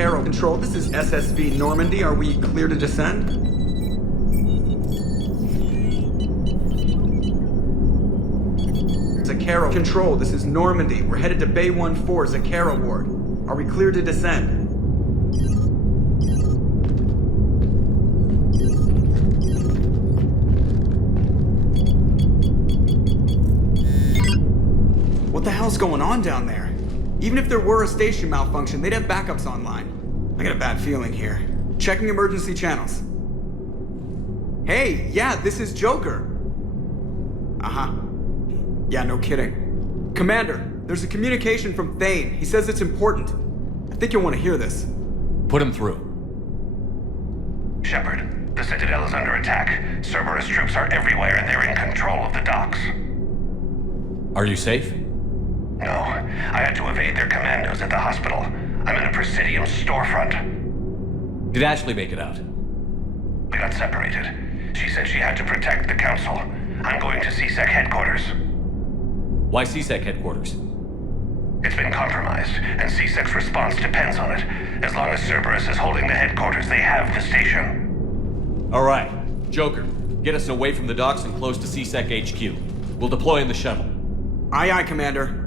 Zakaro. Control, this is SSV Normandy. Are we clear to descend? Zakaro. Control, this is Normandy. We're headed to Bay 1-4, Zakaro Ward. Are we clear to descend? What the hell's going on down there? Even if there were a station malfunction, they'd have backups online. I got a bad feeling here. Checking emergency channels. Hey, yeah, this is Joker. Uh-huh. Yeah, no kidding. Commander, there's a communication from Thane. He says it's important. I think you'll want to hear this. Put him through. Shepard, the Citadel is under attack. Cerberus troops are everywhere and they're in control of the docks. Are you safe? No, I had to evade their commandos at the hospital. I'm in a Presidium storefront. Did Ashley make it out? We got separated. She said she had to protect the Council. I'm going to CSEC headquarters. Why CSEC headquarters? It's been compromised, and CSEC's response depends on it. As long as Cerberus is holding the headquarters, they have the station. All right. Joker, get us away from the docks and close to CSEC HQ. We'll deploy in the shuttle. Aye, aye, Commander.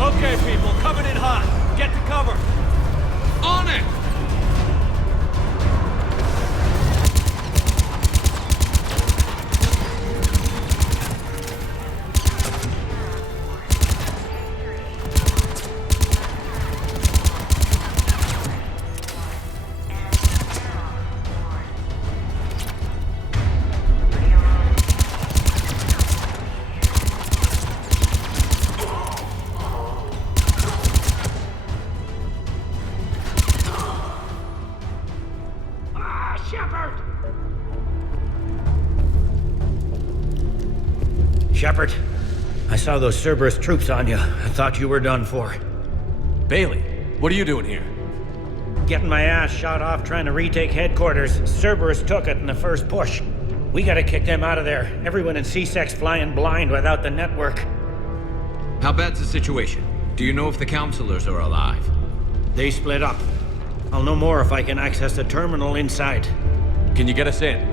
Okay, people, coming in hot. Get to cover. On it! Shepard, I saw those Cerberus troops on you. I thought you were done for. Bailey, what are you doing here? Getting my ass shot off trying to retake headquarters. Cerberus took it in the first push. We gotta kick them out of there. Everyone in CSEC's flying blind without the network. How bad's the situation? Do you know if the counselors are alive? They split up. I'll know more if I can access the terminal inside. Can you get us in?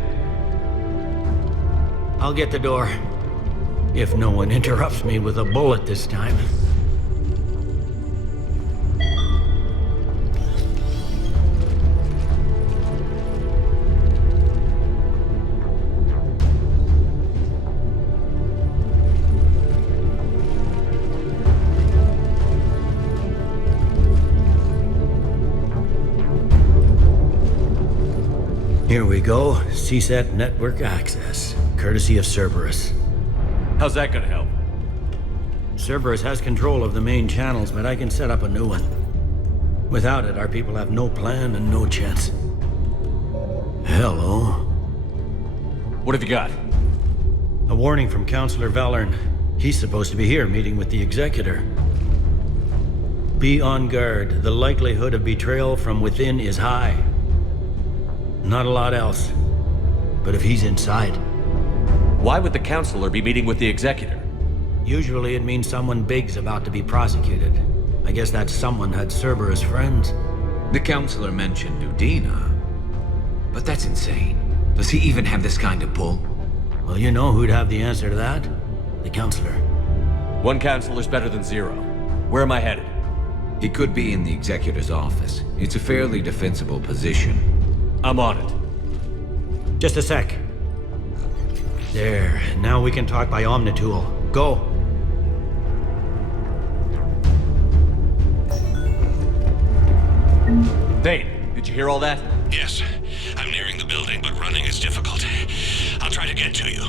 I'll get the door. If no one interrupts me with a bullet this time. Here we go. CSET network access, courtesy of Cerberus. How's that gonna help? Cerberus has control of the main channels, but I can set up a new one. Without it, our people have no plan and no chance. Hello. What have you got? A warning from Counselor Valern. He's supposed to be here meeting with the Executor. Be on guard. The likelihood of betrayal from within is high. Not a lot else. But if he's inside... Why would the Counselor be meeting with the Executor? Usually it means someone big's about to be prosecuted. I guess that someone had Cerberus friends. The counselor mentioned Udina. But that's insane. Does he even have this kind of pull? Well, you know who'd have the answer to that? The Counselor. One Counselor's better than zero. Where am I headed? He could be in the Executor's office. It's a fairly defensible position. I'm on it. Just a sec. There, now we can talk by Omnitool. Go. Dane, did you hear all that? Yes. I'm nearing the building, but running is difficult. I'll try to get to you.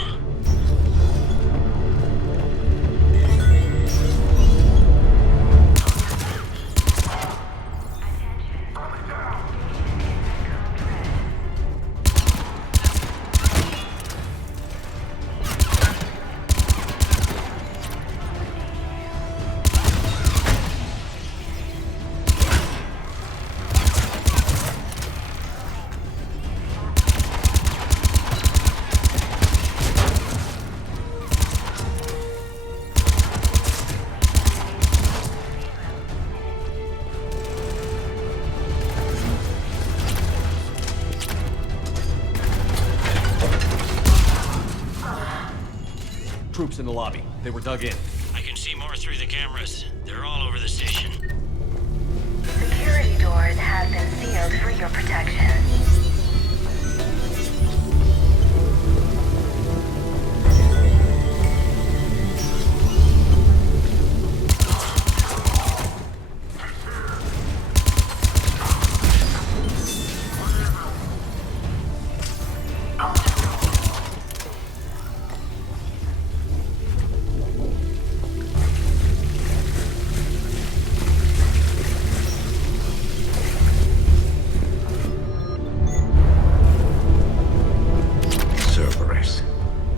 Troops in the lobby. They were dug in. I can see more through the cameras. They're all over the station. Security doors have been sealed for your protection.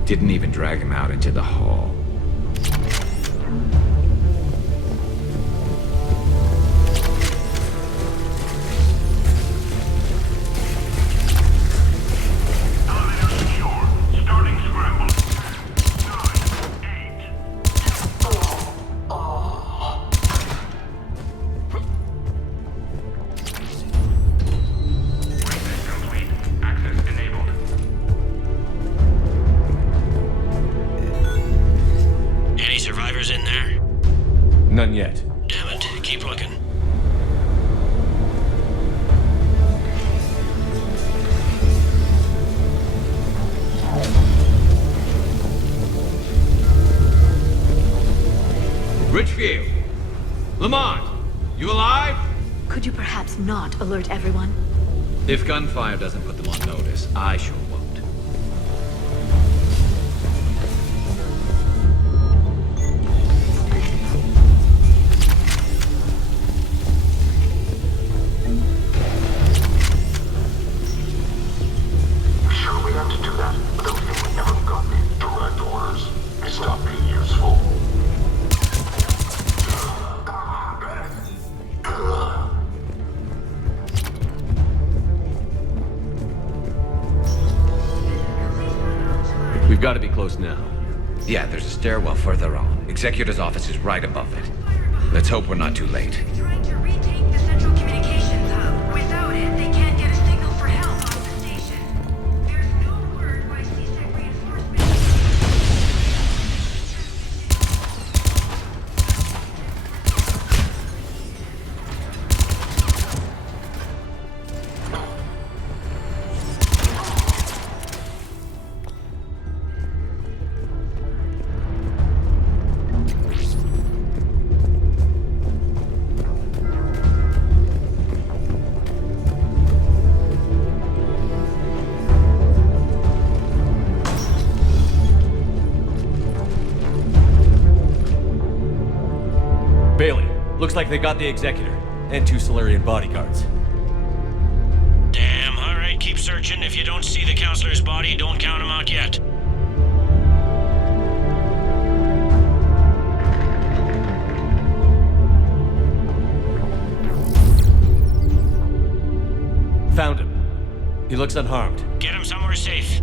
Didn't even drag him out into the hall. None yet. Damn it. Keep looking. Richfield! Lamont! You alive? Could you perhaps not alert everyone? If gunfire doesn't put them on notice, I sure won't. We've got to be close now. Yeah, there's a stairwell further on. Executor's office is right above it. Let's hope we're not too late. Trying to retake the central communications hub. Without it, they can't get a signal for help off the station. There's no word why C-Sec reinforcements... Bailey, looks like they got the Executor, and 2 Solarian bodyguards. Damn. All right, keep searching. If you don't see the counselor's body, don't count him out yet. Found him. He looks unharmed. Get him somewhere safe.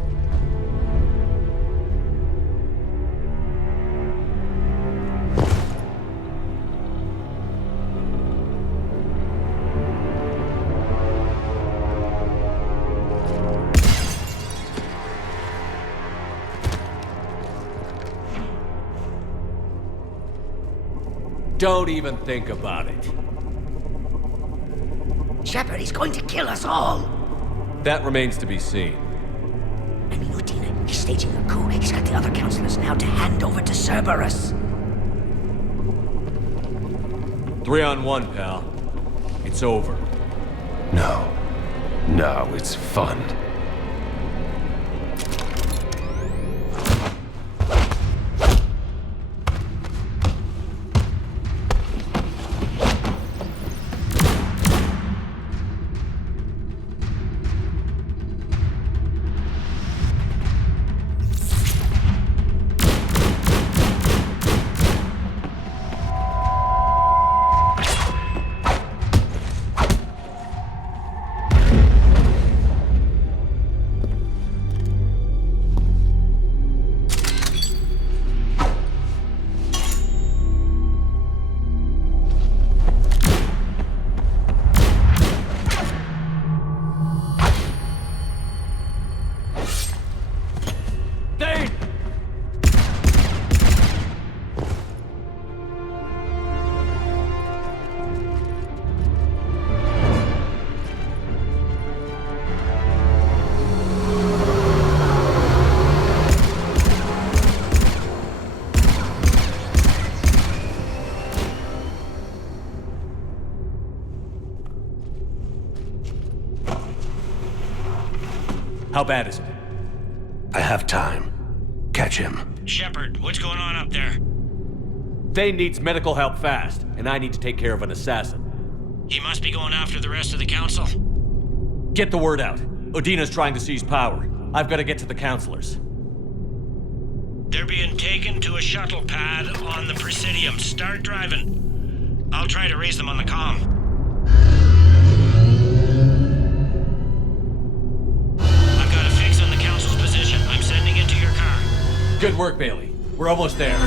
Don't even think about it. Shepard, he's going to kill us all! That remains to be seen. staging a coup. He's got the other counselors now to hand over to Cerberus. 3-on-1, pal. It's over. No. No, it's fun. How bad is it? I have time. Catch him. Shepard, what's going on up there? Thane needs medical help fast, and I need to take care of an assassin. He must be going after the rest of the council. Get the word out. Udina's trying to seize power. I've got to get to the counselors. They're being taken to a shuttle pad on the Presidium. Start driving. I'll try to raise them on the comm. I've got a fix on the council's position. I'm sending it to your car. Good work, Bailey. We're almost there.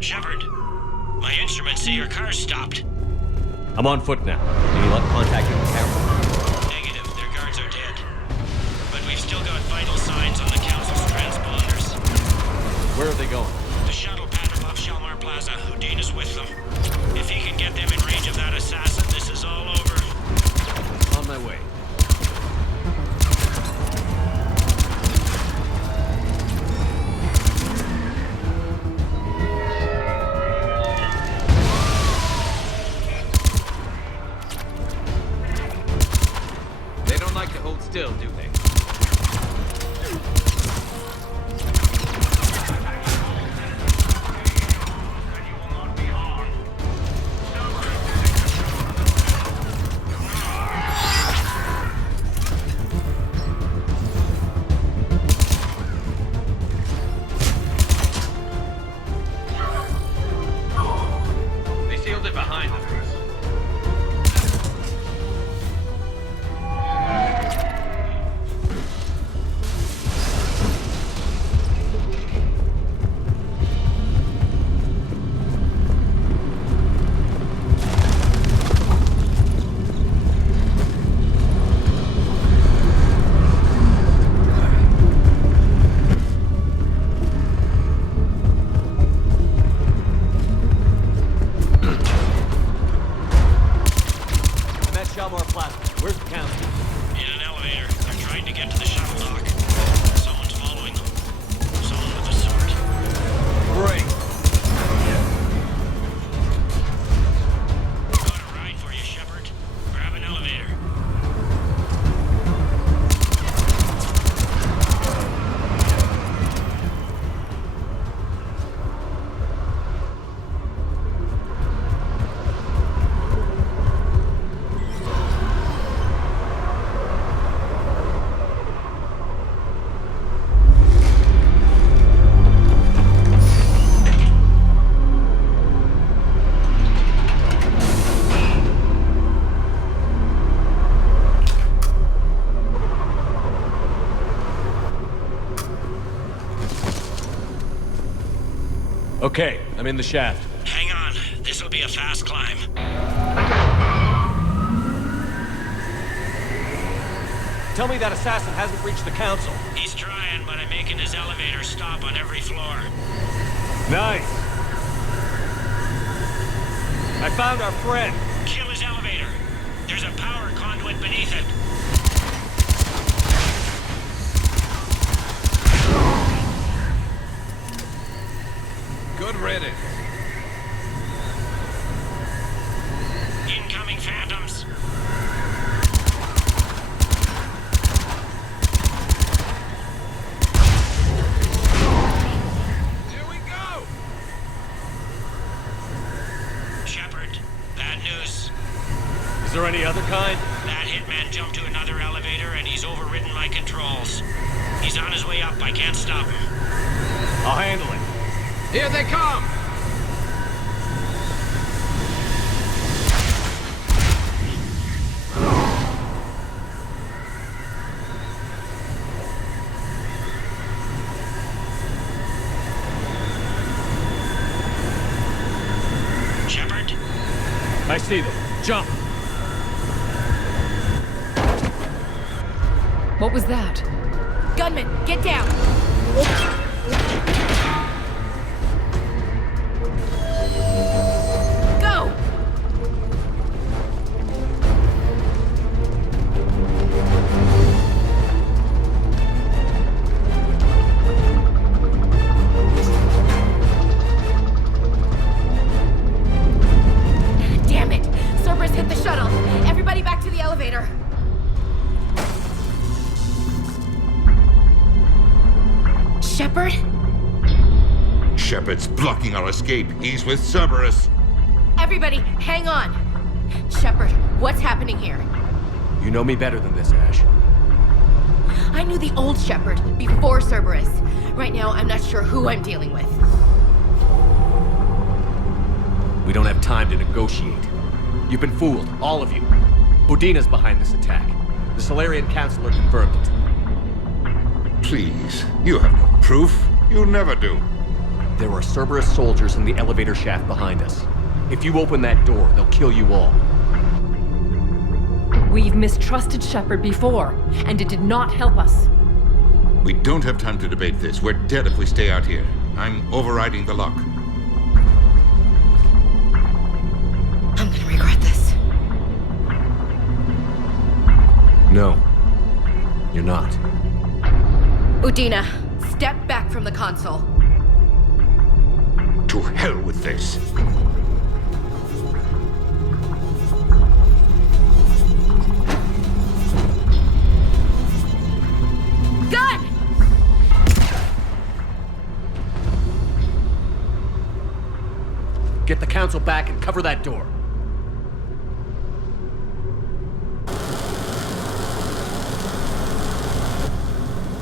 Shepard, my instruments say your car's stopped. I'm on foot now. Any luck contacting the camera? Negative, their guards are dead. But we've still got vital signs on the council's transponders. Where are they going? The shuttle pad above Shalmar Plaza. Udina's with them. If he can get them in range of that assassin, this is all over. On my way. They don't like to hold still, do they? They sealed it behind them. I'm at Shalmar Plaza. Where's the council? In an elevator. They're trying to get to the shuttle dock. Someone's following them. Someone with a sword. Great. Got a ride for you, Shepard. Grab an elevator. Okay, I'm in the shaft. Hang on. This'll be a fast climb. Tell me that assassin hasn't reached the council. He's trying, but I'm making his elevator stop on every floor. Nice. I found our friend. Kill his elevator. There's a power conduit beneath it. Good riddance. Incoming phantoms. Here we go! Shepard, bad news. Is there any other kind? That hitman jumped to another elevator and he's overridden my controls. He's on his way up. I can't stop him. I'll handle it. Here they come! Shepard? I see them. Jump! What was that? Gunman, get down! Go! Damn it! Cerberus hit the shuttle! Everybody back to the elevator! Shepard? Shepard's blocking our escape. He's with Cerberus. Everybody, hang on! Shepard, what's happening here? You know me better than this, Ash. I knew the old Shepard before Cerberus. Right now, I'm not sure who I'm dealing with. We don't have time to negotiate. You've been fooled, all of you. Udina's behind this attack. The Solarian Councilor confirmed it. Please, you have no proof. You never do. There are Cerberus soldiers in the elevator shaft behind us. If you open that door, they'll kill you all. We've mistrusted Shepard before, and it did not help us. We don't have time to debate this. We're dead if we stay out here. I'm overriding the lock. I'm gonna regret this. No. You're not. Udina, step back from the console. To hell with this. Gun! Get the council back and cover that door.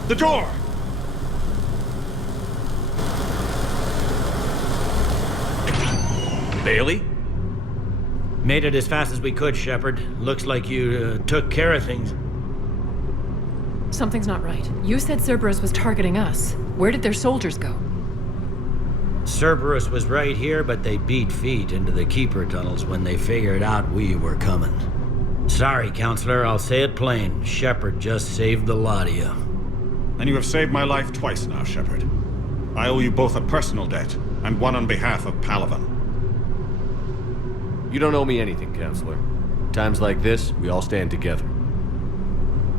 The door! Bailey? Made it as fast as we could, Shepard. Looks like you took care of things. Something's not right. You said Cerberus was targeting us. Where did their soldiers go? Cerberus was right here, but they beat feet into the Keeper tunnels when they figured out we were coming. Sorry, Counselor, I'll say it plain. Shepard just saved the lot of you. And you have saved my life twice now, Shepard. I owe you both a personal debt, and one on behalf of Palaven. You don't owe me anything, Counselor. Times like this, we all stand together.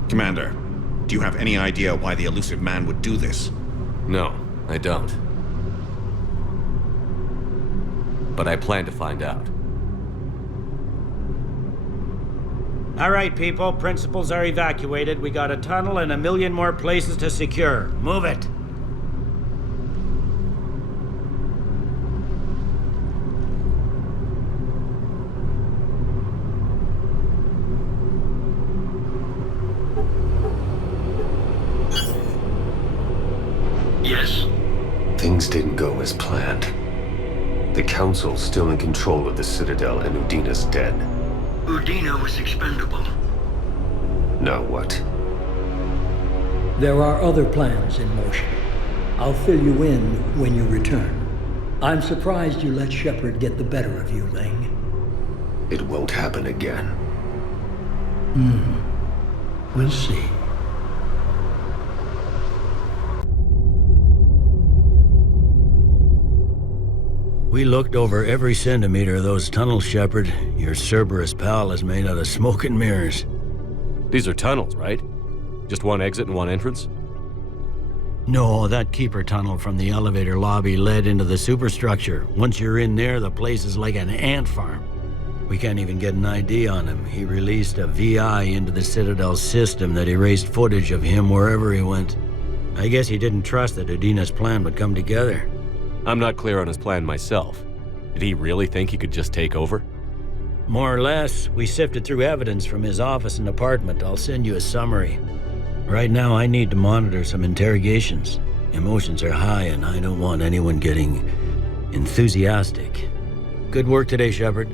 Commander, do you have any idea why the elusive man would do this? No, I don't. But I plan to find out. All right, people. Principals are evacuated. We got a tunnel and 1 million more places to secure. Move it. Yes? Things didn't go as planned. The Council's still in control of the Citadel and Udina's dead. Udina was expendable. Now what? There are other plans in motion. I'll fill you in when you return. I'm surprised you let Shepard get the better of you, Ling. It won't happen again. We'll see. We looked over every centimeter of those tunnels, Shepard. Your Cerberus pal is made out of smoke and mirrors. These are tunnels, right? Just one exit and one entrance? No, that keeper tunnel from the elevator lobby led into the superstructure. Once you're in there, the place is like an ant farm. We can't even get an ID on him. He released a VI into the Citadel system that erased footage of him wherever he went. I guess he didn't trust that Udina's plan would come together. I'm not clear on his plan myself. Did he really think he could just take over? More or less. We sifted through evidence from his office and apartment. I'll send you a summary. Right now, I need to monitor some interrogations. Emotions are high, and I don't want anyone getting enthusiastic. Good work today, Shepard.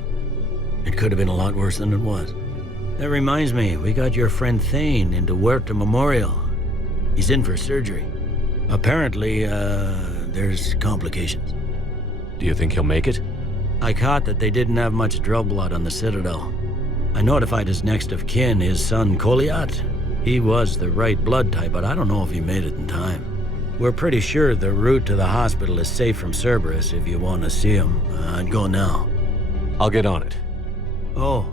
It could have been a lot worse than it was. That reminds me, we got your friend Thane into Huerta Memorial. He's in for surgery. Apparently, there's complications. Do you think he'll make it? I caught that they didn't have much drill blood on the Citadel. I notified his next of kin, his son Koliat. He was the right blood type, but I don't know if he made it in time. We're pretty sure the route to the hospital is safe from Cerberus if you want to see him. I'd go now. I'll get on it. Oh,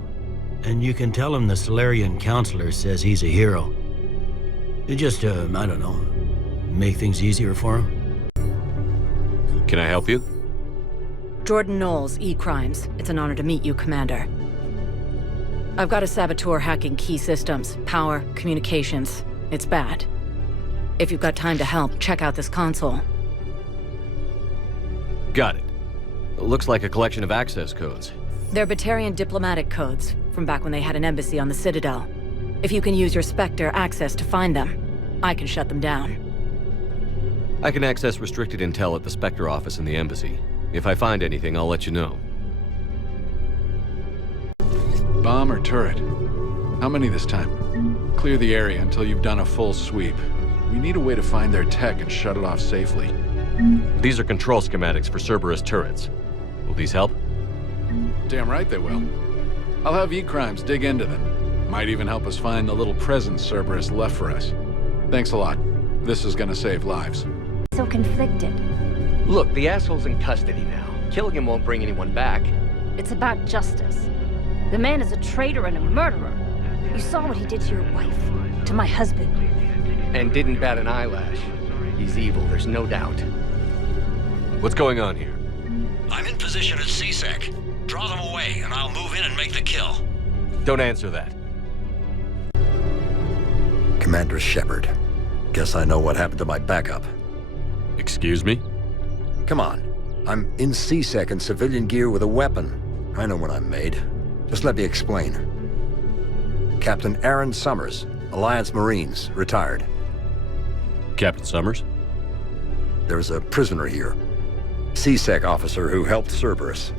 and you can tell him the Solarian counselor says he's a hero. Just, I don't know, make things easier for him. Can I help you? Jordan Knowles, E-Crimes. It's an honor to meet you, Commander. I've got a saboteur hacking key systems, power, communications. It's bad. If you've got time to help, check out this console. Got it. Looks like a collection of access codes. They're Batarian diplomatic codes, from back when they had an embassy on the Citadel. If you can use your Spectre access to find them, I can shut them down. I can access restricted intel at the Spectre office in the embassy. If I find anything, I'll let you know. Bomb or turret? How many this time? Clear the area until you've done a full sweep. We need a way to find their tech and shut it off safely. These are control schematics for Cerberus turrets. Will these help? Damn right they will. I'll have E-Crimes dig into them. Might even help us find the little presents Cerberus left for us. Thanks a lot. This is gonna save lives. So conflicted. Look, the asshole's in custody now. Killing him won't bring anyone back. It's about justice. The man is a traitor and a murderer. You saw what he did to your wife, to my husband. And didn't bat an eyelash. He's evil, there's no doubt. What's going on here? I'm in position at CSEC. Draw them away, and I'll move in and make the kill. Don't answer that. Commander Shepard. Guess I know what happened to my backup. Excuse me? Come on. I'm in CSEC in civilian gear with a weapon. I know what I'm made. Just let me explain. Captain Aaron Summers, Alliance Marines, retired. Captain Summers? There's a prisoner here. CSEC officer who helped Cerberus.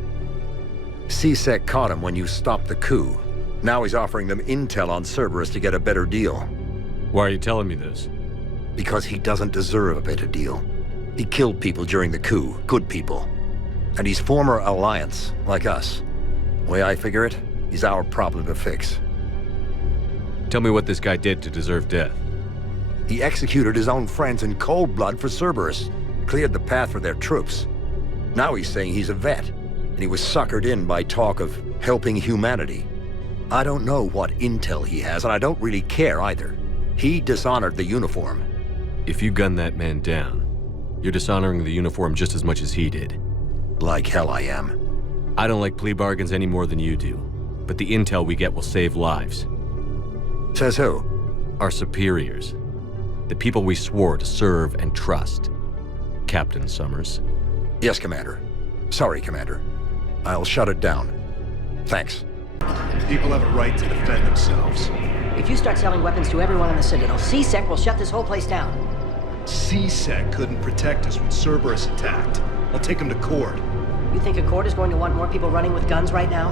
CSEC caught him when you stopped the coup. Now he's offering them intel on Cerberus to get a better deal. Why are you telling me this? Because he doesn't deserve a better deal. He killed people during the coup, good people. And he's former Alliance, like us. The way I figure it, he's our problem to fix. Tell me what this guy did to deserve death. He executed his own friends in cold blood for Cerberus. Cleared the path for their troops. Now he's saying he's a vet, and he was suckered in by talk of helping humanity. I don't know what intel he has, and I don't really care either. He dishonored the uniform. If you gun that man down, you're dishonoring the uniform just as much as he did. Like hell I am. I don't like plea bargains any more than you do, but the intel we get will save lives. Says who? Our superiors. The people we swore to serve and trust. Captain Summers. Yes, Commander. Sorry, Commander. I'll shut it down. Thanks. People have a right to defend themselves. If you start selling weapons to everyone on the Citadel, CSEC will shut this whole place down. CSEC couldn't protect us when Cerberus attacked. I'll take them to court. You think a court is going to want more people running with guns right now?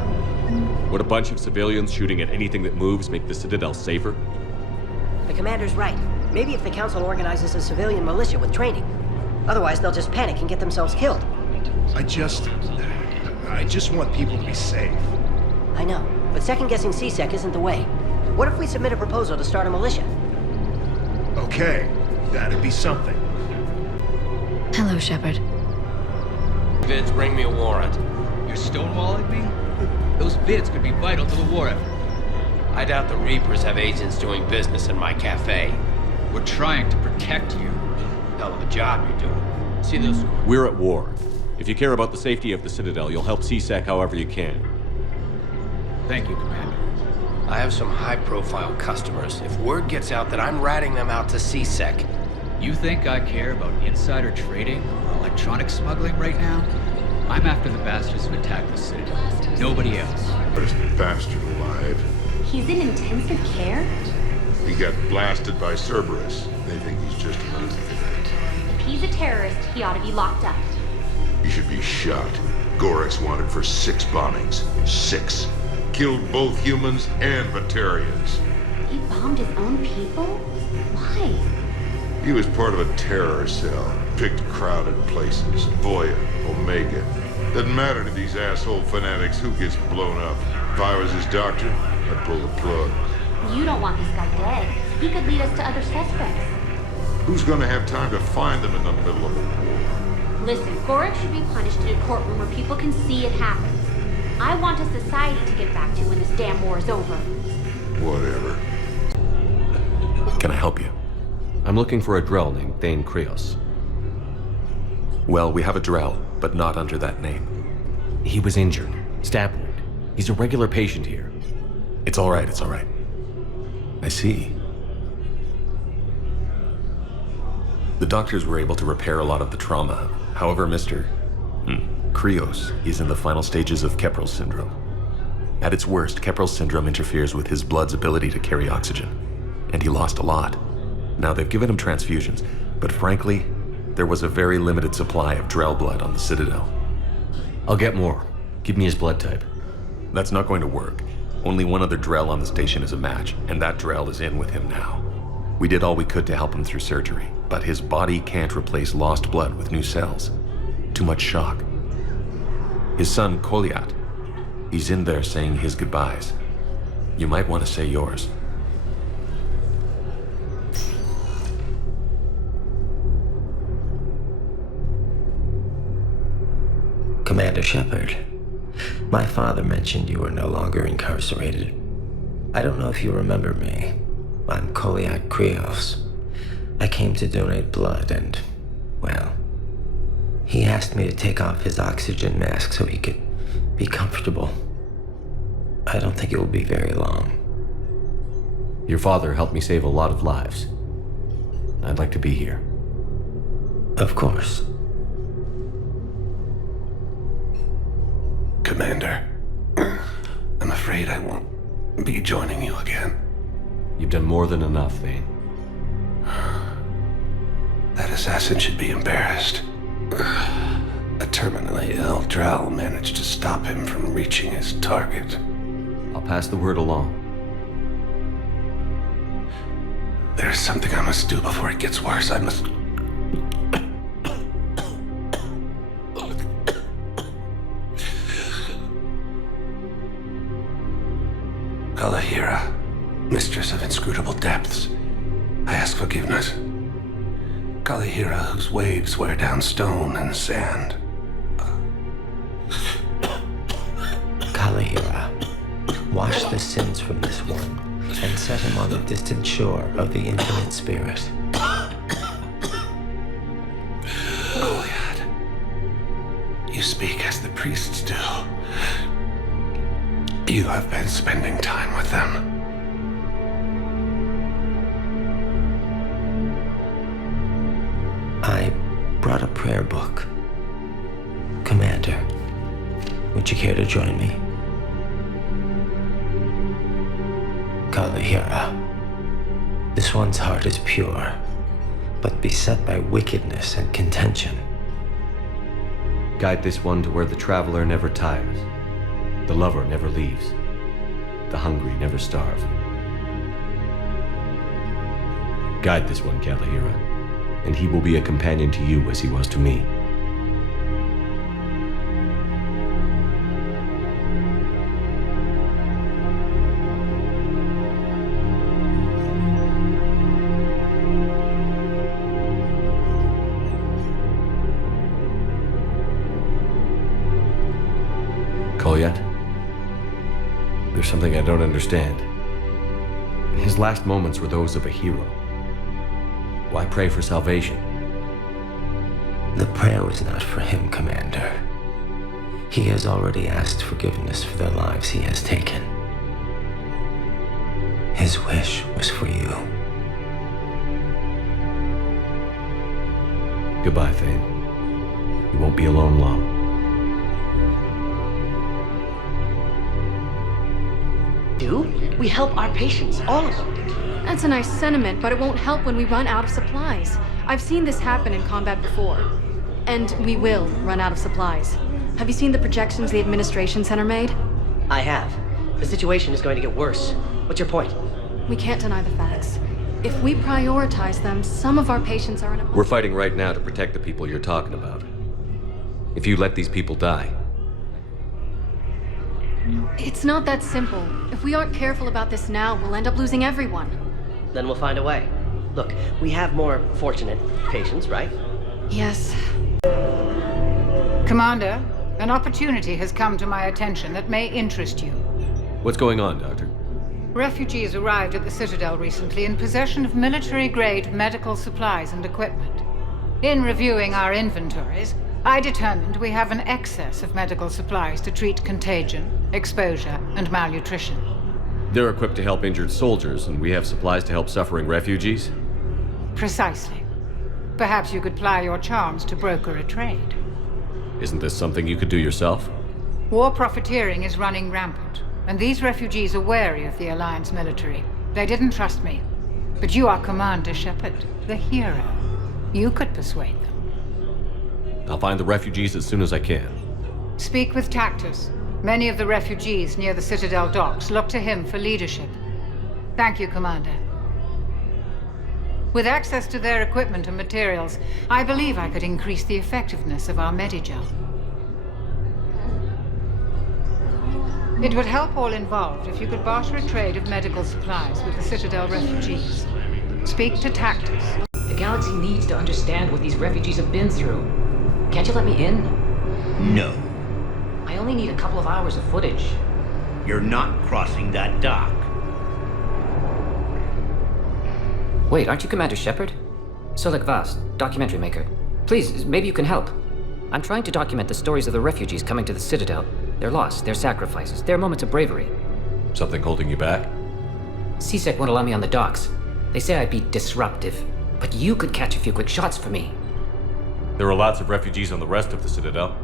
Would a bunch of civilians shooting at anything that moves make the Citadel safer? The commander's right. Maybe if the Council organizes a civilian militia with training. Otherwise, they'll just panic and get themselves killed. I just want people to be safe. I know, but second-guessing CSEC isn't the way. What if we submit a proposal to start a militia? Okay, that'd be something. Hello, Shepard. Vids, bring me a warrant. You're stonewalling me? Those vids could be vital to the war effort. I doubt the Reapers have agents doing business in my cafe. We're trying to protect you. Hell of a job you're doing. See those? We're at war. If you care about the safety of the Citadel, you'll help CSEC however you can. Thank you, Commander. I have some high-profile customers. If word gets out that I'm ratting them out to CSEC... You think I care about insider trading or electronic smuggling right now? I'm after the bastards who attacked the Citadel. Nobody else. Where's the bastard alive? He's in intensive care? He got blasted by Cerberus. They think he's just a lunatic. If he's a terrorist, he ought to be locked up. He should be shot. Gorex wanted for 6 bombings. 6. Killed both humans and Batarians. He bombed his own people? Why? He was part of a terror cell. Picked crowded places. Voya, Omega. Doesn't matter to these asshole fanatics who gets blown up. If I was his doctor, I'd pull the plug. You don't want this guy dead. He could lead us to other suspects. Who's gonna have time to find them in the middle of a war? Listen, Gorex should be punished in a courtroom where people can see it happen. I want a society to get back to when this damn war is over. Whatever. Can I help you? I'm looking for a Drell named Thane Krios. Well, we have a Drell, but not under that name. He was injured. Stab wound. He's a regular patient here. It's all right, it's all right. I see. The doctors were able to repair a lot of the trauma. However, Mr. Krios is in the final stages of Keprel's syndrome. At its worst, Keprel's syndrome interferes with his blood's ability to carry oxygen, and he lost a lot. Now, they've given him transfusions, but frankly, there was a very limited supply of Drell blood on the Citadel. I'll get more. Give me his blood type. That's not going to work. Only one other Drell on the station is a match, and that Drell is in with him now. We did all we could to help him through surgery, but his body can't replace lost blood with new cells. Too much shock. His son, Koliat, he's in there saying his goodbyes. You might want to say yours. Commander Shepard, my father mentioned you were no longer incarcerated. I don't know if you remember me. I'm Koliat Krios. I came to donate blood and, well, he asked me to take off his oxygen mask so he could be comfortable. I don't think it will be very long. Your father helped me save a lot of lives. I'd like to be here. Of course. Commander, I'm afraid I won't be joining you again. You've done more than enough, Thane. That assassin should be embarrassed. A terminally ill Drell managed to stop him from reaching his target. I'll pass the word along. There's something I must do before it gets worse. I must... Liara, mistress of inscrutable depths, I ask forgiveness. Liara, whose waves wear down stone and sand. Liara, wash the sins from this one and set him on the distant shore of the infinite spirit. Goliath, you speak as the priests do. You have been spending time with them. I brought a prayer book. Commander, would you care to join me? Liara, this one's heart is pure, but beset by wickedness and contention. Guide this one to where the traveler never tires. The lover never leaves. The hungry never starve. Guide this one, Liara, and he will be a companion to you as he was to me. There's something I don't understand. His last moments were those of a hero. Why pray for salvation? The prayer was not for him, Commander. He has already asked forgiveness for the lives he has taken. His wish was for you. Goodbye, Thane. You won't be alone long. We help our patients, all of them. That's a nice sentiment, but it won't help when we run out of supplies. I've seen this happen in combat before. And we will run out of supplies. Have you seen the projections the Administration Center made? I have. The situation is going to get worse. What's your point? We can't deny the facts. If we prioritize them, some of our patients are in a... We're fighting right now to protect the people you're talking about. If you let these people die... It's not that simple. If we aren't careful about this now, we'll end up losing everyone. Then we'll find a way. Look, we have more fortunate patients, right? Yes. Commander, an opportunity has come to my attention that may interest you. What's going on, Doctor? Refugees arrived at the Citadel recently in possession of military-grade medical supplies and equipment. In reviewing our inventories, I determined we have an excess of medical supplies to treat contagion, exposure, and malnutrition. They're equipped to help injured soldiers, and we have supplies to help suffering refugees? Precisely. Perhaps you could ply your charms to broker a trade. Isn't this something you could do yourself? War profiteering is running rampant, and these refugees are wary of the Alliance military. They didn't trust me. But you are Commander Shepard, the hero. You could persuade them. I'll find the refugees as soon as I can. Speak with Tactus. Many of the refugees near the Citadel docks look to him for leadership. Thank you, Commander. With access to their equipment and materials, I believe I could increase the effectiveness of our Medigel. It would help all involved if you could barter a trade of medical supplies with the Citadel refugees. Speak to Tactus. The galaxy needs to understand what these refugees have been through. Can't you let me in? No. I only need a couple of hours of footage. You're not crossing that dock. Wait, aren't you Commander Shepard? Solik Vast, documentary maker. Please, maybe you can help. I'm trying to document the stories of the refugees coming to the Citadel. Their loss, their sacrifices, their moments of bravery. Something holding you back? CSEC won't allow me on the docks. They say I'd be disruptive, but you could catch a few quick shots for me. There are lots of refugees on the rest of the Citadel.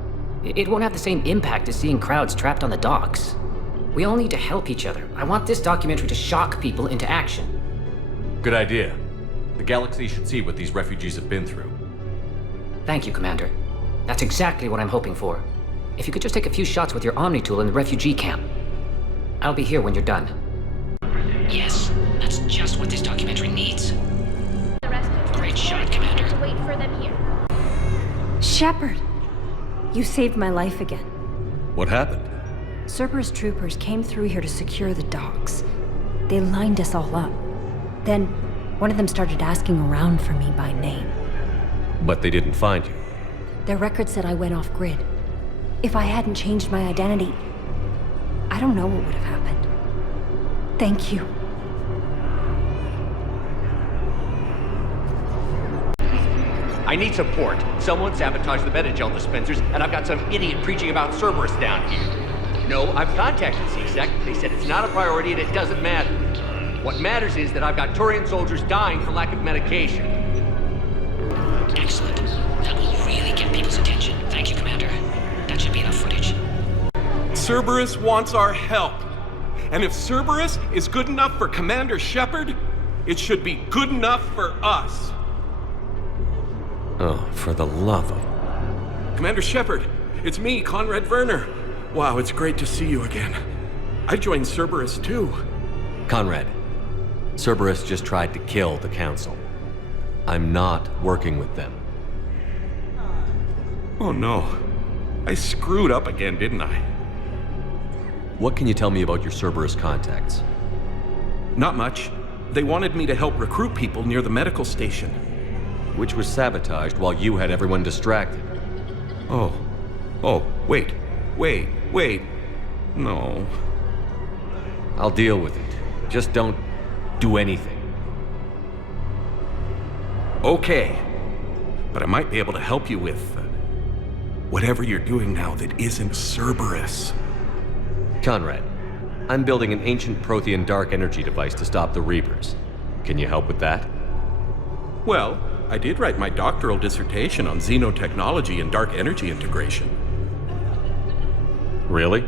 It won't have the same impact as seeing crowds trapped on the docks. We all need to help each other. I want this documentary to shock people into action. Good idea. The galaxy should see what these refugees have been through. Thank you, Commander. That's exactly what I'm hoping for. If you could just take a few shots with your Omni tool in the refugee camp. I'll be here when you're done. Yes, that's just what this documentary needs. Great shot, Commander. Wait for them here. Shepard! You saved my life again. What happened? Cerberus troopers came through here to secure the docks. They lined us all up. Then, one of them started asking around for me by name. But they didn't find you. Their record said I went off-grid. If I hadn't changed my identity, I don't know what would have happened. Thank you. I need support. Someone sabotaged the Medigel dispensers, and I've got some idiot preaching about Cerberus down here. No, I've contacted CSEC. They said it's not a priority and it doesn't matter. What matters is that I've got Turian soldiers dying for lack of medication. Excellent. That will really get people's attention. Thank you, Commander. That should be enough footage. Cerberus wants our help. And if Cerberus is good enough for Commander Shepard, it should be good enough for us. Oh, for the love of... Commander Shepard, it's me, Conrad Werner. Wow, it's great to see you again. I joined Cerberus too. Conrad, Cerberus just tried to kill the Council. I'm not working with them. Oh no. I screwed up again, didn't I? What can you tell me about your Cerberus contacts? Not much. They wanted me to help recruit people near the medical station. Which was sabotaged while you had everyone distracted. Oh, wait. No. I'll deal with it. Just don't do anything. Okay. But I might be able to help you with whatever you're doing now that isn't Cerberus. Conrad, I'm building an ancient Prothean dark energy device to stop the Reapers. Can you help with that? Well, I did write my doctoral dissertation on xenotechnology and dark energy integration. Really?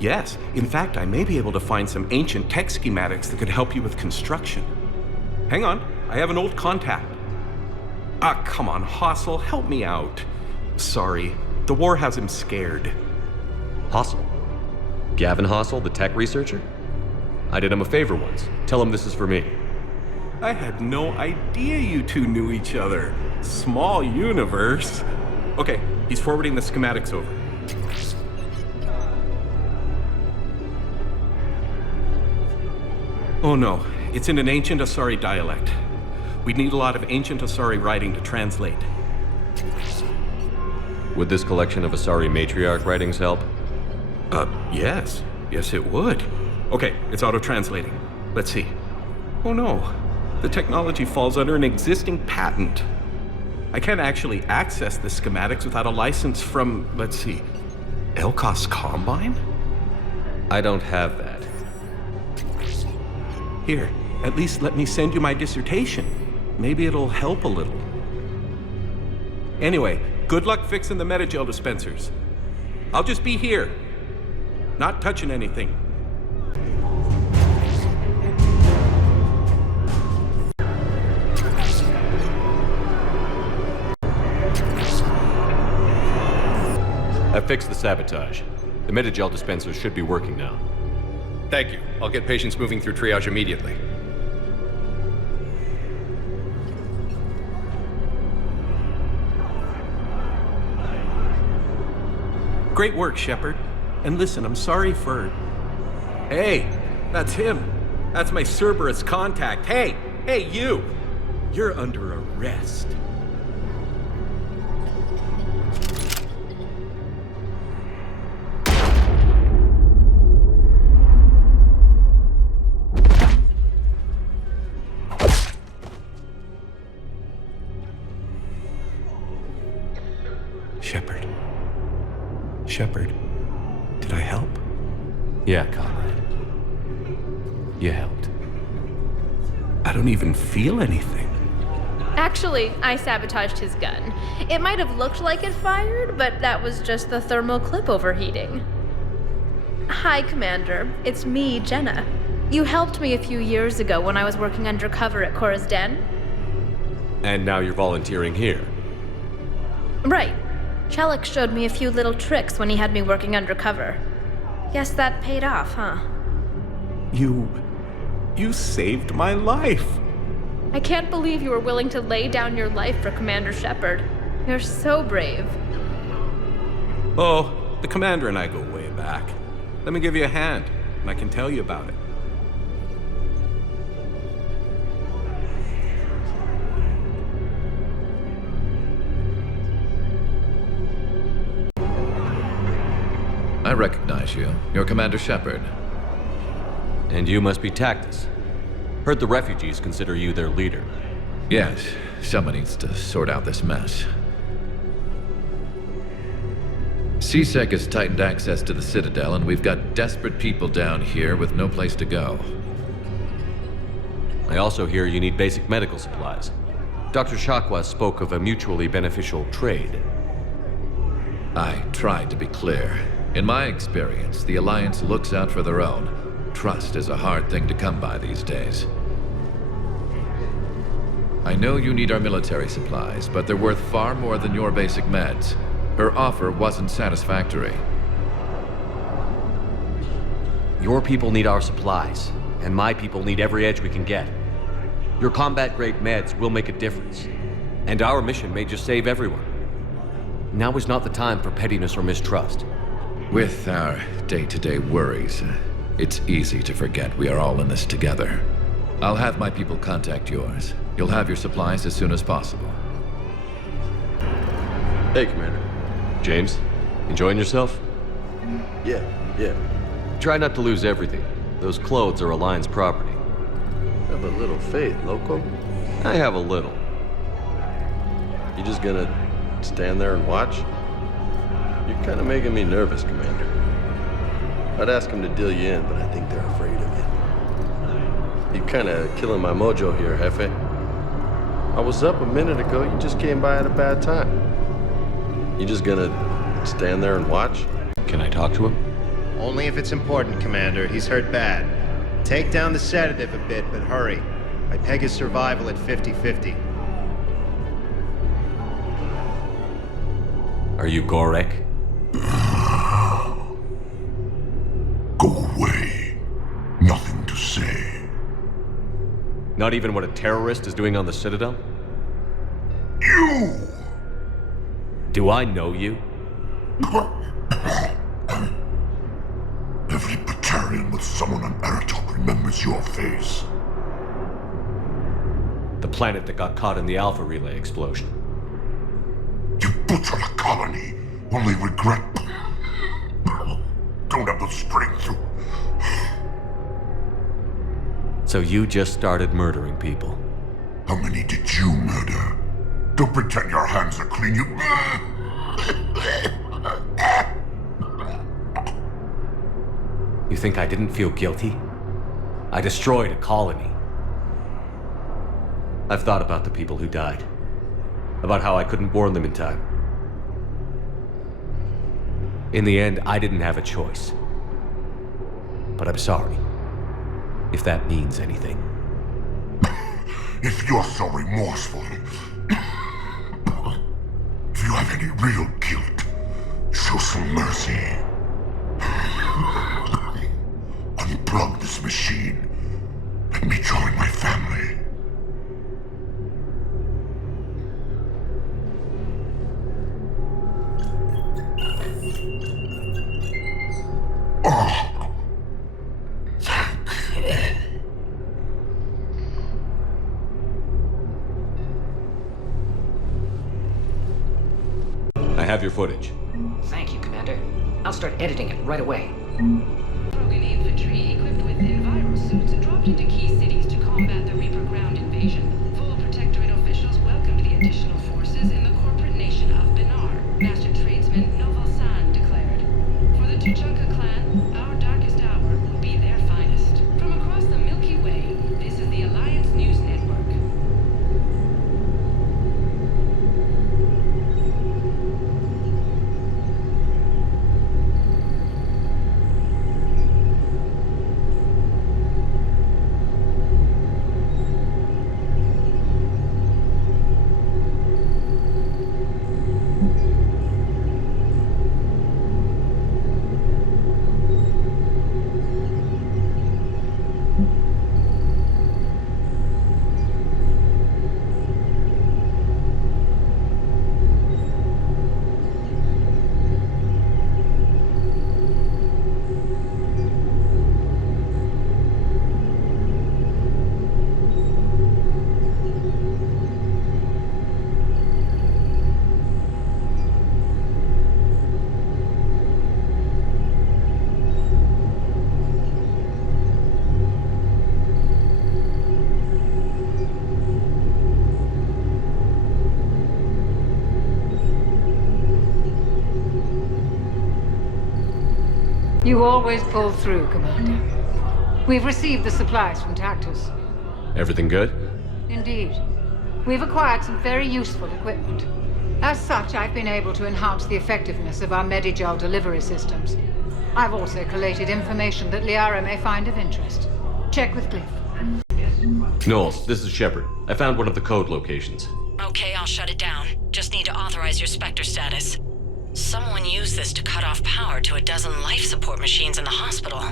Yes. In fact, I may be able to find some ancient tech schematics that could help you with construction. Hang on, I have an old contact. Ah, come on, Hossel, help me out. Sorry, the war has him scared. Hossel? Gavin Hossel, the tech researcher? I did him a favor once. Tell him this is for me. I had no idea you two knew each other. Small universe. Okay, he's forwarding the schematics over. Oh no, it's in an ancient Asari dialect. We'd need a lot of ancient Asari writing to translate. Would this collection of Asari matriarch writings help? Yes. Yes, it would. Okay, it's auto-translating. Let's see. Oh no, the technology falls under an existing patent. I can't actually access the schematics without a license from, let's see, Elkos Combine? I don't have that. Here, at least let me send you my dissertation. Maybe it'll help a little. Anyway, good luck fixing the metagel dispensers. I'll just be here. Not touching anything. I fixed the sabotage. The metagel dispensers should be working now. Thank you. I'll get patients moving through triage immediately. Great work, Shepard. And listen, I'm sorry for... Hey, that's him. That's my Cerberus contact. Hey, you! You're under arrest. Shepard, did I help? Yeah, Conrad. You helped. I don't even feel anything. Actually, I sabotaged his gun. It might have looked like it fired, but that was just the thermal clip overheating. Hi, Commander. It's me, Jenna. You helped me a few years ago when I was working undercover at Cora's Den. And now you're volunteering here. Right. Chellick showed me a few little tricks when he had me working undercover. Guess that paid off, huh? You saved my life. I can't believe you were willing to lay down your life for Commander Shepard. You're so brave. Oh, the Commander and I go way back. Let me give you a hand, and I can tell you about it. I recognize you. You're Commander Shepard. And you must be Tactus. Heard the refugees consider you their leader. Yes, someone needs to sort out this mess. CSEC has tightened access to the Citadel, and we've got desperate people down here with no place to go. I also hear you need basic medical supplies. Dr. Shakwa spoke of a mutually beneficial trade. I tried to be clear. In my experience, the Alliance looks out for their own. Trust is a hard thing to come by these days. I know you need our military supplies, but they're worth far more than your basic meds. Her offer wasn't satisfactory. Your people need our supplies, and my people need every edge we can get. Your combat-grade meds will make a difference, and our mission may just save everyone. Now is not the time for pettiness or mistrust. With our day-to-day worries, it's easy to forget we are all in this together. I'll have my people contact yours. You'll have your supplies as soon as possible. Hey, Commander. James, enjoying yourself? Yeah. Try not to lose everything. Those clothes are Alliance property. Have a little faith, loco. I have a little. You just gonna stand there and watch? You're kind of making me nervous, Commander. I'd ask them to deal you in, but I think they're afraid of you. You're kind of killing my mojo here, Jefe. I was up a minute ago, you just came by at a bad time. You just gonna stand there and watch? Can I talk to him? Only if it's important, Commander. He's hurt bad. Take down the sedative a bit, but hurry. I peg his survival at 50-50. Are you Gorek? Go away. Nothing to say. Not even what a terrorist is doing on the Citadel? You! Do I know you? Every Batarian with someone on Aratok remembers your face. The planet that got caught in the Alpha Relay explosion. You butchered a colony, only regret don't have the strength to... So you just started murdering people? How many did you murder? Don't pretend your hands are clean, you... You think I didn't feel guilty? I destroyed a colony. I've thought about the people who died. About how I couldn't warn them in time. In the end, I didn't have a choice. But I'm sorry. If that means anything. If you're so remorseful, if you have any real guilt, show some mercy. Unplug this machine. Let me join my family. I have your footage. Thank you, Commander. I'll start editing it right away. Rogan infantry equipped with enviro suits dropped into key cities to combat the Reaper ground invasion. Full Protectorate officials welcomed the additional forces in the corporate nation of Benar. Master tradesman Novalsan declared, "For the Tuchanka clan, our darkest hour will be their finest." From across the Milky Way, this is the Alliance News Network. You always pull through, Commander. We've received the supplies from Tactus. Everything good? Indeed. We've acquired some very useful equipment. As such, I've been able to enhance the effectiveness of our Medigel delivery systems. I've also collated information that Liara may find of interest. Check with Glyph. Knowles, this is Shepard. I found one of the code locations. Okay, I'll shut it down. Just need to authorize your Spectre status. Someone used this to cut off power to a dozen life support machines in the hospital.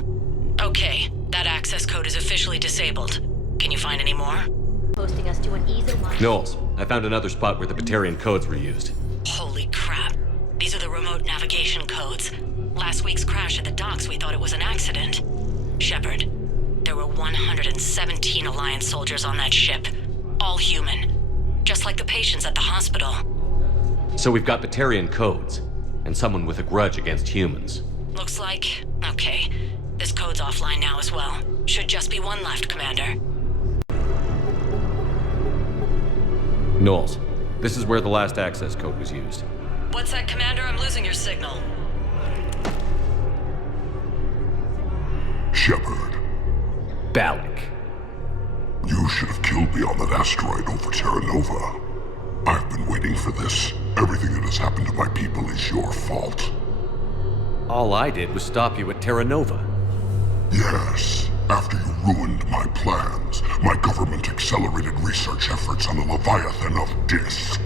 Okay, that access code is officially disabled. Can you find any more? Posting us to an easy line. Knowles, I found another spot where the Batarian codes were used. Holy crap. These are the remote navigation codes. Last week's crash at the docks, we thought it was an accident. Shepard, there were 117 Alliance soldiers on that ship. All human. Just like the patients at the hospital. So we've got Batarian codes, and someone with a grudge against humans. Looks like... okay. This code's offline now as well. Should just be one left, Commander. Knowles, this is where the last access code was used. What's that, Commander? I'm losing your signal. Shepard. Balak. You should have killed me on that asteroid over Terra Nova. I've been waiting for this. Everything that has happened to my people is your fault. All I did was stop you at Terra Nova. Yes. After you ruined my plans, my government accelerated research efforts on the Leviathan of Dis.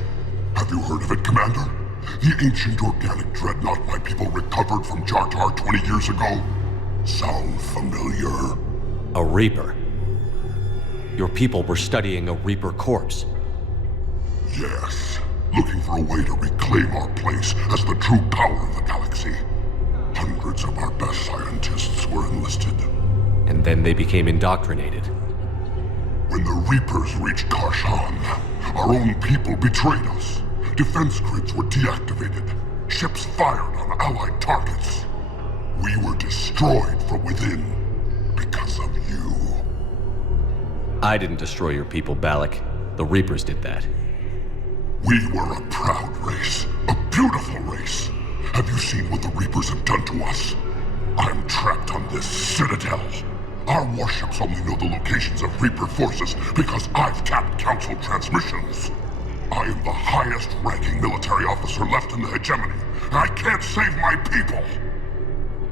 Have you heard of it, Commander? The ancient organic dreadnought my people recovered from Jar Jar 20 years ago? Sound familiar? A Reaper? Your people were studying a Reaper corpse. Yes. Looking for a way to reclaim our place as the true power of the galaxy. Hundreds of our best scientists were enlisted. And then they became indoctrinated. When the Reapers reached Karshan, our own people betrayed us. Defense grids were deactivated. Ships fired on Allied targets. We were destroyed from within because of you. I didn't destroy your people, Balak. The Reapers did that. We were a proud race. A beautiful race. Have you seen what the Reapers have done to us? I'm trapped on this citadel. Our warships only know the locations of Reaper forces because I've tapped Council transmissions. I am the highest-ranking military officer left in the hegemony, and I can't save my people.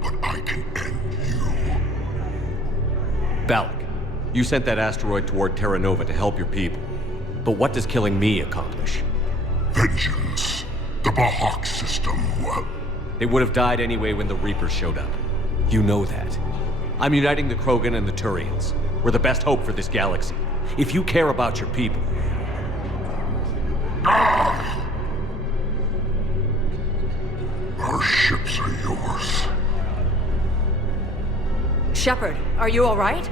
But I can end you. Balak, you sent that asteroid toward Terra Nova to help your people. But what does killing me accomplish? Vengeance. The Bahak system, well... They would have died anyway when the Reapers showed up. You know that. I'm uniting the Krogan and the Turians. We're the best hope for this galaxy. If you care about your people... Our ships are yours. Shepard, are you all right?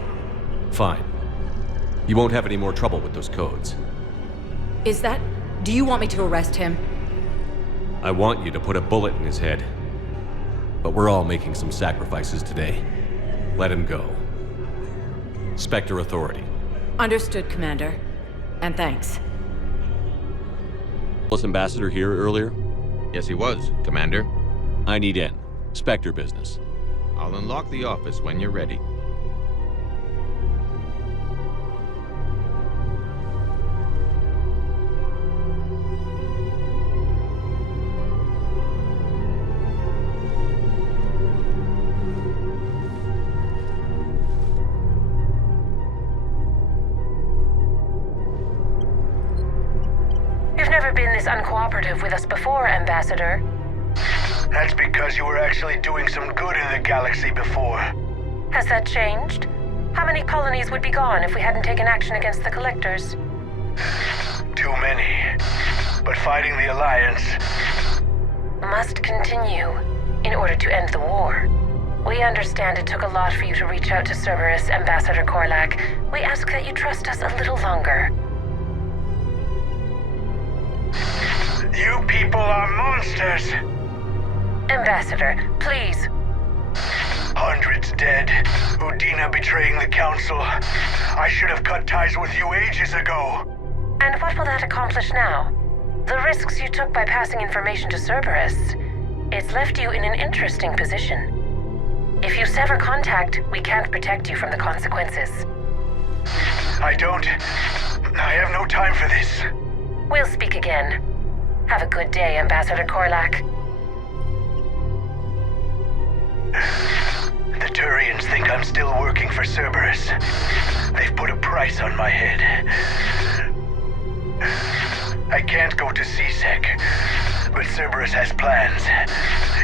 Fine. You won't have any more trouble with those codes. Is that... Do you want me to arrest him? I want you to put a bullet in his head. But we're all making some sacrifices today. Let him go. Spectre Authority. Understood, Commander. And thanks. Was Ambassador here earlier? Yes, he was, Commander. I need in. Spectre business. I'll unlock the office when you're ready. You've never been this uncooperative with us before, Ambassador. That's because you were actually doing some good in the galaxy before. Has that changed? How many colonies would be gone if we hadn't taken action against the Collectors? Too many. But fighting the Alliance... must continue in order to end the war. We understand it took a lot for you to reach out to Cerberus, Ambassador Korlak. We ask that you trust us a little longer. You people are monsters! Ambassador, please. Hundreds dead. Udina betraying the Council. I should have cut ties with you ages ago. And what will that accomplish now? The risks you took by passing information to Cerberus. It's left you in an interesting position. If you sever contact, we can't protect you from the consequences. I have no time for this. We'll speak again. Have a good day, Ambassador Korlak. The Turians think I'm still working for Cerberus. They've put a price on my head. I can't go to C-Sec, but Cerberus has plans.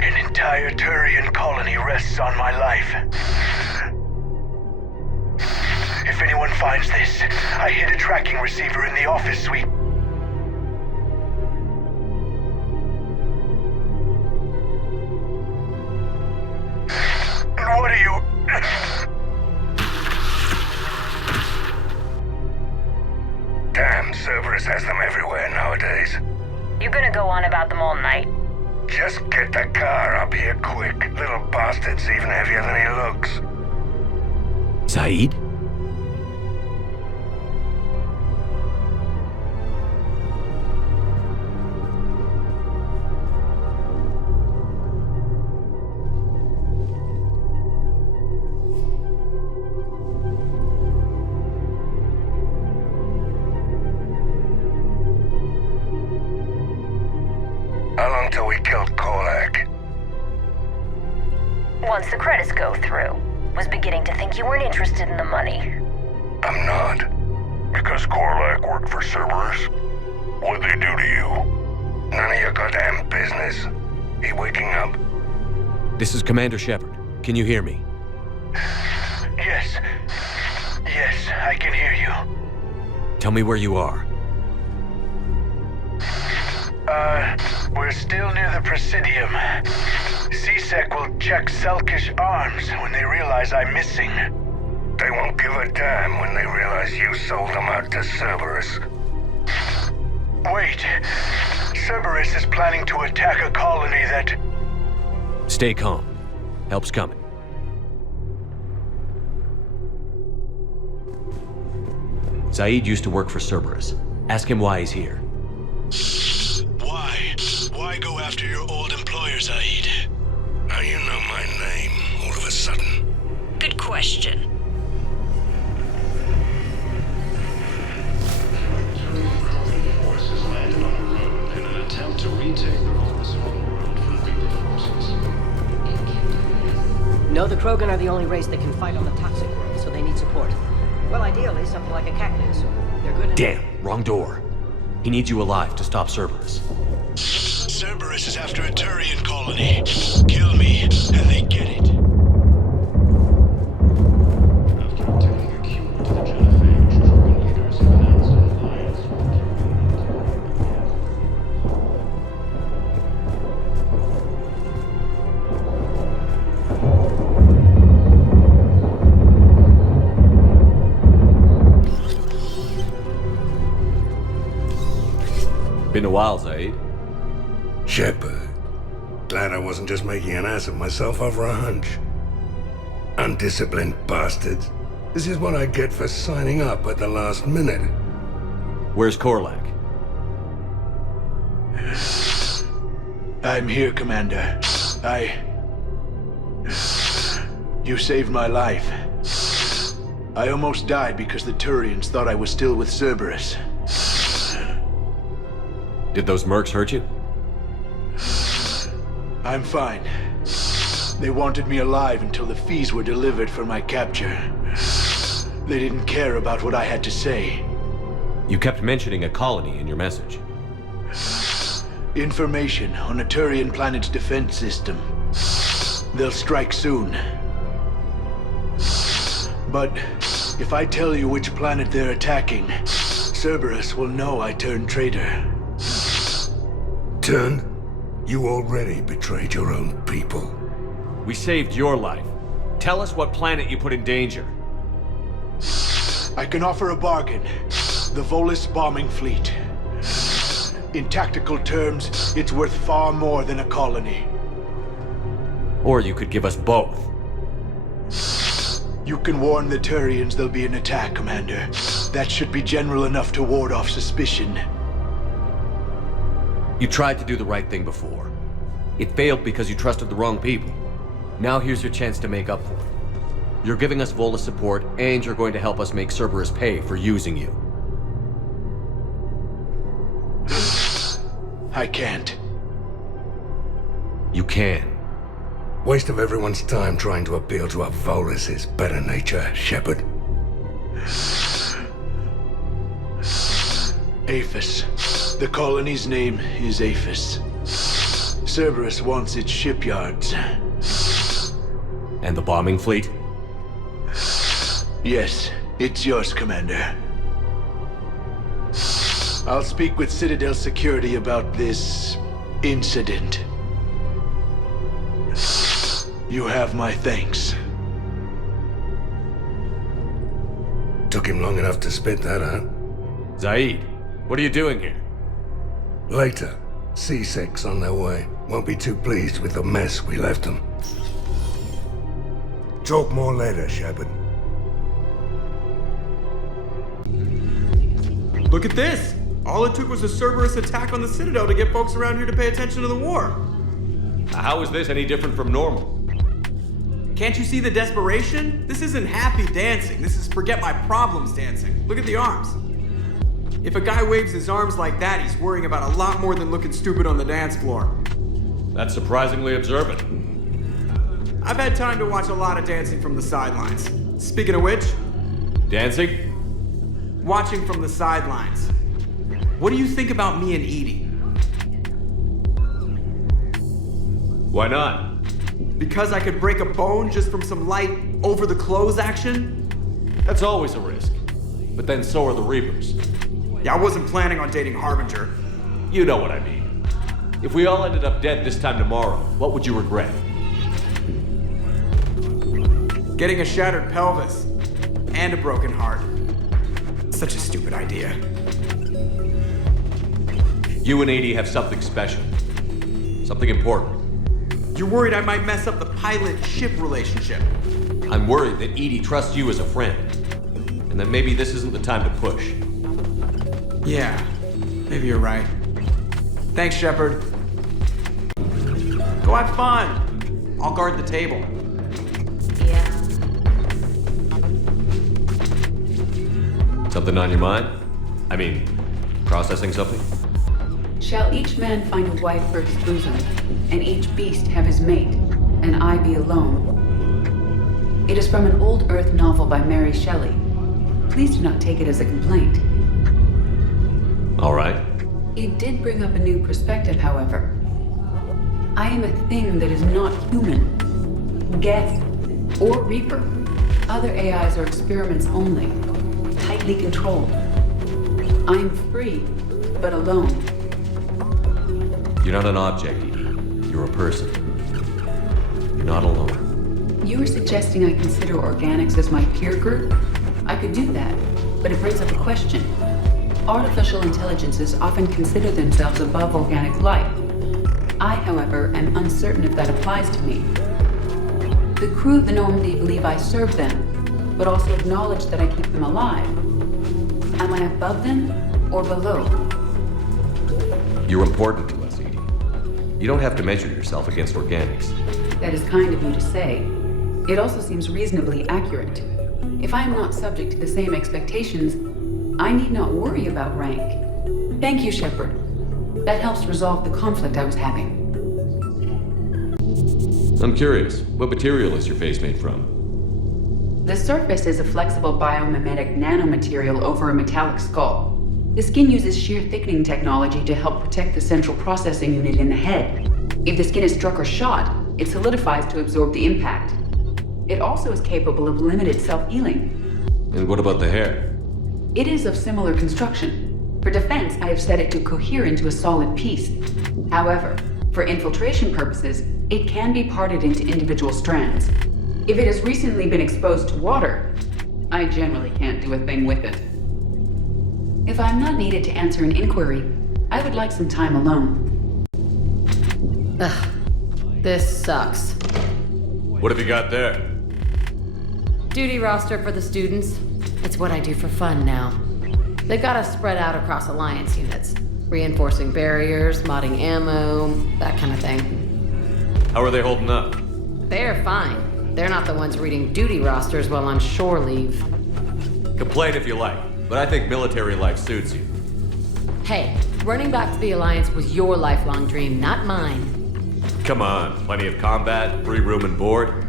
An entire Turian colony rests on my life. If anyone finds this, I hid a tracking receiver in the office suite. What are you... Damn, Cerberus has them everywhere nowadays. You gonna go on about them all night? Just get the car up here quick. Little bastard's even heavier than he looks. Zaid? How long till we killed Korlak? Once the credits go through. Was beginning to think you weren't interested in the money. I'm not. Because Korlak worked for Cerberus? What'd they do to you? None of your goddamn business. He waking up? This is Commander Shepard. Can you hear me? Yes. Yes, I can hear you. Tell me where you are. We're still near the Presidium. CSEC will check Selkish arms when they realize I'm missing. They won't give a damn when they realize you sold them out to Cerberus. Wait. Cerberus is planning to attack a colony that... Stay calm. Help's coming. Zaid used to work for Cerberus. Ask him why he's here. Why go after your old employer, Zaid? How you know my name all of a sudden? Good question. Forces landed on the road in an attempt to retake the Volus road from Reaper forces. No, the Krogan are the only race that can fight on the toxic world, so they need support. Well, ideally, something like a cactus. They're good. Damn, wrong door. He needs you alive to stop Cerberus. Cerberus is after a Turian colony. Kill me, and they get it. After obtaining a cue to the genophage, Krogan leaders have announced an alliance Been a while, Zaid. Shepard. Glad I wasn't just making an ass of myself over a hunch. Undisciplined bastards. This is what I get for signing up at the last minute. Where's Korlak? I'm here, Commander. You saved my life. I almost died because the Turians thought I was still with Cerberus. Did those mercs hurt you? I'm fine. They wanted me alive until the fees were delivered for my capture. They didn't care about what I had to say. You kept mentioning a colony in your message. Information on a Turian planet's defense system. They'll strike soon. But if I tell you which planet they're attacking, Cerberus will know I turned traitor. Turned? You already betrayed your own people. We saved your life. Tell us what planet you put in danger. I can offer a bargain. The Volus bombing fleet. In tactical terms, it's worth far more than a colony. Or you could give us both. You can warn the Turians there'll be an attack, Commander. That should be general enough to ward off suspicion. You tried to do the right thing before. It failed because you trusted the wrong people. Now here's your chance to make up for it. You're giving us Volus support, and you're going to help us make Cerberus pay for using you. I can't. You can. Waste of everyone's time trying to appeal to a Volus's better nature, Shepard. Aphis. The colony's name is Aphis. Cerberus wants its shipyards. And the bombing fleet? Yes, it's yours, Commander. I'll speak with Citadel Security about this incident. You have my thanks. Took him long enough to spit that out. Zaid, what are you doing here? Later. C6's on their way. Won't be too pleased with the mess we left them. Talk more later, Shepard. Look at this! All it took was a Cerberus attack on the Citadel to get folks around here to pay attention to the war. How is this any different from normal? Can't you see the desperation? This isn't happy dancing. This is forget my problems dancing. Look at the arms. If a guy waves his arms like that, he's worrying about a lot more than looking stupid on the dance floor. That's surprisingly observant. I've had time to watch a lot of dancing from the sidelines. Speaking of which... Dancing? Watching from the sidelines. What do you think about me and Edie? Why not? Because I could break a bone just from some light over-the-clothes action? That's always a risk. But then so are the Reapers. Yeah, I wasn't planning on dating Harbinger. You know what I mean. If we all ended up dead this time tomorrow, what would you regret? Getting a shattered pelvis. And a broken heart. Such a stupid idea. You and Edie have something special. Something important. You're worried I might mess up the pilot-ship relationship. I'm worried that Edie trusts you as a friend. And that maybe this isn't the time to push. Yeah, maybe you're right. Thanks, Shepard. Go have fun. I'll guard the table. Yeah. Something on your mind? I mean, processing something? Shall each man find a wife for his bosom, and each beast have his mate, and I be alone? It is from an old Earth novel by Mary Shelley. Please do not take it as a complaint. All right. It did bring up a new perspective, however. I am a thing that is not human. Geth or Reaper. Other AIs are experiments only, tightly controlled. I am free, but alone. You're not an object, Edie. You're a person. You're not alone. You are suggesting I consider organics as my peer group? I could do that, but it brings up a question. Artificial intelligences often consider themselves above organic life. I, however, am uncertain if that applies to me. The crew of the Normandy believe I serve them, but also acknowledge that I keep them alive. Am I above them or below? You're important to us, Edie. You don't have to measure yourself against organics. That is kind of you to say. It also seems reasonably accurate. If I am not subject to the same expectations, I need not worry about rank. Thank you, Shepard. That helps resolve the conflict I was having. I'm curious, what material is your face made from? The surface is a flexible biomimetic nanomaterial over a metallic skull. The skin uses shear thickening technology to help protect the central processing unit in the head. If the skin is struck or shot, it solidifies to absorb the impact. It also is capable of limited self-healing. And what about the hair? It is of similar construction. For defense, I have set it to cohere into a solid piece. However, for infiltration purposes, it can be parted into individual strands. If it has recently been exposed to water, I generally can't do a thing with it. If I'm not needed to answer an inquiry, I would like some time alone. Ugh. This sucks. What have you got there? Duty roster for the students. It's what I do for fun now. They've got us spread out across Alliance units. Reinforcing barriers, modding ammo, that kind of thing. How are they holding up? They're fine. They're not the ones reading duty rosters while on shore leave. Complain if you like, but I think military life suits you. Hey, running back to the Alliance was your lifelong dream, not mine. Come on, plenty of combat, free room and board,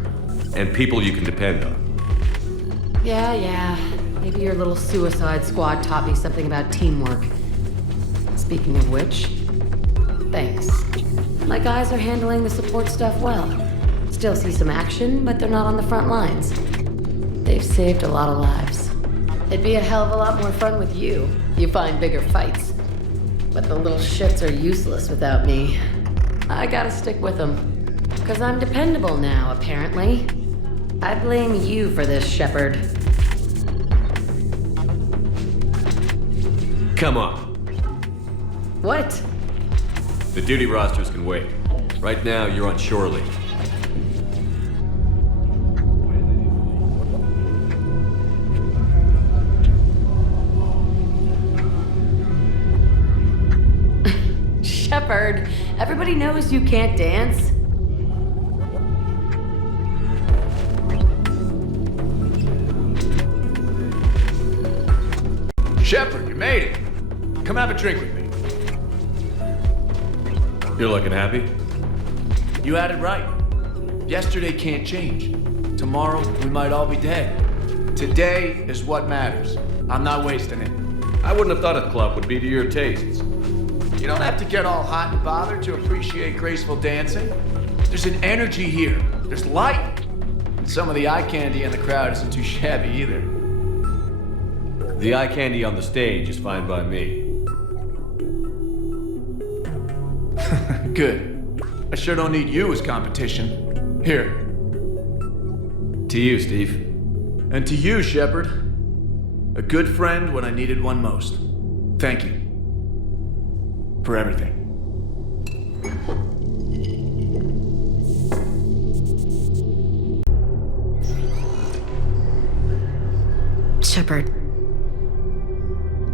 and people you can depend on. Yeah. Maybe your little suicide squad taught me something about teamwork. Speaking of which, thanks. My guys are handling the support stuff well. Still see some action, but they're not on the front lines. They've saved a lot of lives. It'd be a hell of a lot more fun with you. You find bigger fights. But the little shits are useless without me. I gotta stick with them. 'Cause I'm dependable now, apparently. I blame you for this, Shepard. Come on. What? The duty rosters can wait. Right now, you're on shore leave. Shepard. Everybody knows you can't dance. Shepard, you made it. Come have a drink with me. You're looking happy? You had it right. Yesterday can't change. Tomorrow, we might all be dead. Today is what matters. I'm not wasting it. I wouldn't have thought a club would be to your tastes. You don't have to get all hot and bothered to appreciate graceful dancing. There's an energy here. There's light. And some of the eye candy in the crowd isn't too shabby either. The eye candy on the stage is fine by me. Good. I sure don't need you as competition. Here. To you, Steve. And to you, Shepard. A good friend when I needed one most. Thank you. For everything. Shepard.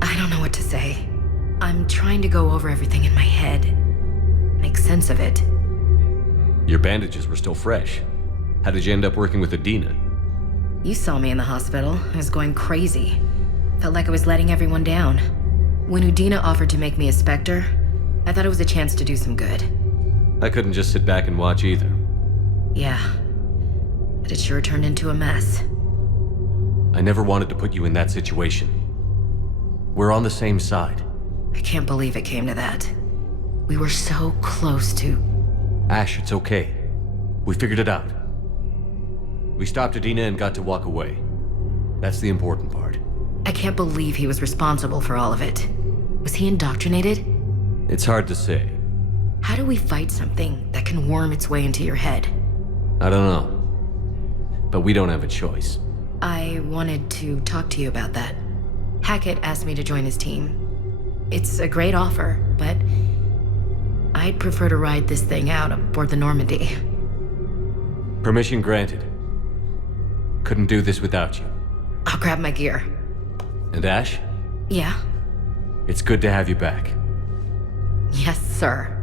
I don't know what to say. I'm trying to go over everything in my head. Make sense of it. Your bandages were still fresh. How did you end up working with Adina? You saw me in the hospital. I was going crazy. Felt like I was letting everyone down. When Udina offered to make me a Spectre, I thought it was a chance to do some good. I couldn't just sit back and watch either. Yeah. But it sure turned into a mess. I never wanted to put you in that situation. We're on the same side. I can't believe it came to that. We were so close to... Ash, it's okay. We figured it out. We stopped Adina and got to walk away. That's the important part. I can't believe he was responsible for all of it. Was he indoctrinated? It's hard to say. How do we fight something that can worm its way into your head? I don't know. But we don't have a choice. I wanted to talk to you about that. Hackett asked me to join his team. It's a great offer, but I'd prefer to ride this thing out aboard the Normandy. Permission granted. Couldn't do this without you. I'll grab my gear. And Ash? Yeah? It's good to have you back. Yes, sir.